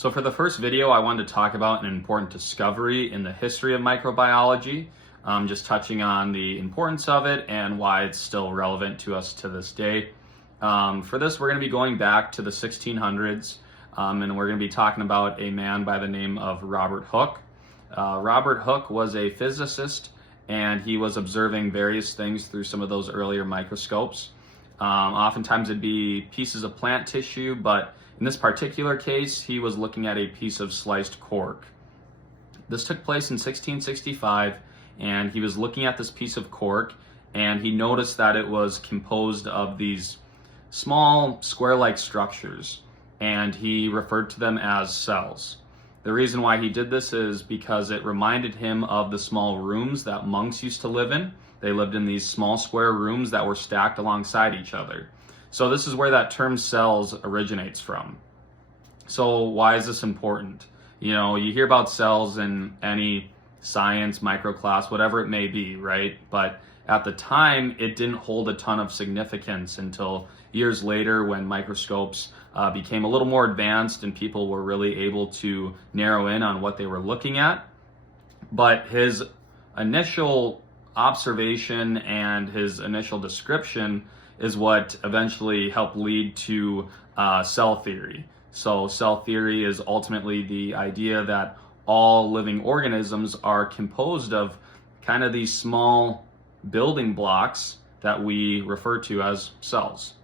So for the first video, I wanted to talk about an important discovery in the history of microbiology, just touching on the importance of it and why it's still relevant to us to this day. For this, we're going to be going back to the 1600s, and we're going to be talking about a man by the name of Robert Hooke. Robert Hooke was a physicist, and he was observing various things through some of those earlier microscopes. Oftentimes it'd be pieces of plant tissue, but in this particular case, he was looking at a piece of sliced cork. This took place in 1665, and he was looking at this piece of cork, and he noticed that it was composed of these small square-like structures, and he referred to them as cells. The reason why he did this is because it reminded him of the small rooms that monks used to live in. They lived in these small square rooms that were stacked alongside each other. So this is where that term cells originates from. So why is this important? You know, you hear about cells in any science, micro class, whatever it may be, right? But at the time, it didn't hold a ton of significance until years later when microscopes became a little more advanced and people were really able to narrow in on what they were looking at. But his initial observation and his initial description is what eventually helped lead to cell theory. So cell theory is ultimately the idea that all living organisms are composed of kind of these small building blocks that we refer to as cells.